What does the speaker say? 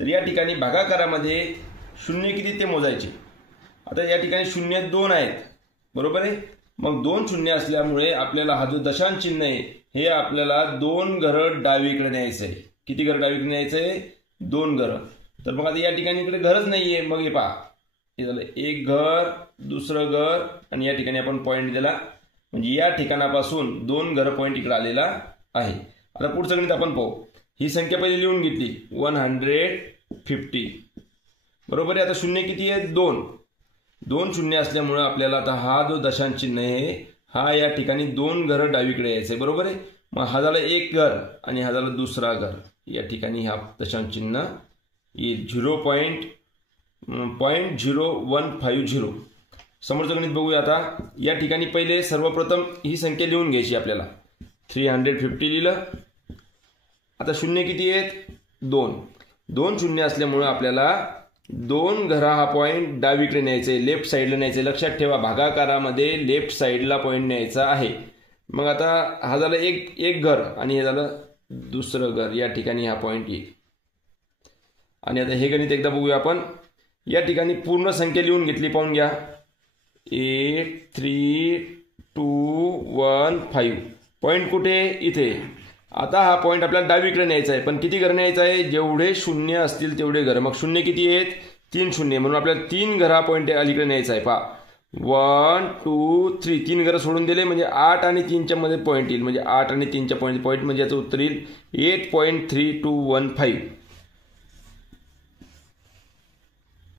तर या ठिकाणी भागाकारामध्ये शून्य किती ते मोजायचे। आता या ठिकाणी शून्य 2 आहेत, बरोबर आहे। मग 2 शून्य असल्यामुळे आपल्याला हा जो दशांश चिन्ह आहे हे आपल्याला 2 घरं डावीकडे न्यायचं आहे। किती घरं डावीकडे न्यायचं आहे? 2 घरं। तर मग आता या ठिकाणी इकडे घरच नाहीये, मग हे पहा हे झालं एक घर, दुसरं घर आणि या ठिकाणी आपण पॉईंट दिला, म्हणजे या ठिकाणापासून 2 घरं पॉईंट इकडे आलेला आहे। आता पुढचं गणित आपण पाहू। ही संख्या पहिले लिहून घेतली 150, बरोबर आहे। आता शून्य किती आहे? 2 शून्य असल्यामुळे आपल्याला आता हा जो दशांश चिन्ह आहे हा या ठिकाणी 2 घरं डावीकडे यायचे, बरोबर आहे। मग हा झाला एक घर आणि हा झाला दुसरा घर, या ठिकाणी हा दशांश चिन्ह येईल 0.0150। समोरचं गणित बघूया। आता या ठिकाणी पहिले सर्वप्रथम ही संख्या लिहून घ्यायची आपल्याला। 350 लिहिलं। आता शून्य किती आहेत? 2 शून्य असल्यामुळे आपल्याला 2 घरा हा पॉईंट डावीकडे न्यायचा आहे, लेफ्ट साईडला न्यायचं आहे। लक्षात ठेवा भागाकारामध्ये लेफ्ट साईडला पॉईंट न्यायचा आहे। मग आता हा झालं एक घर आणि हे झालं दुसरं घर, या ठिकाणी हा पॉईंट येईल। आणि आता हे गणित एकदा बघूया आपण। या ठिकाणी पूर्ण संख्या लिहून घेतली, पाहून घ्या 83215। पॉईंट कुठे? इथे। आता हा पॉईंट आपल्याला डावीकडे न्यायचा आहे, पण किती घर न्यायचं आहे? जेवढे शून्य असतील तेवढे घर। मग शून्य किती आहेत? 3 शून्य, म्हणून आपल्याला 3 घरा पॉईंट अलीकडे न्यायचा आहे। पहा 1 2 3, 3 घरं सोडून दिले म्हणजे 8 आणि 3 च्या मध्ये पॉईंट येईल, म्हणजे 8 आणि 3 च्या पॉईंट म्हणजे याचं उत्तर येईल 8.3215।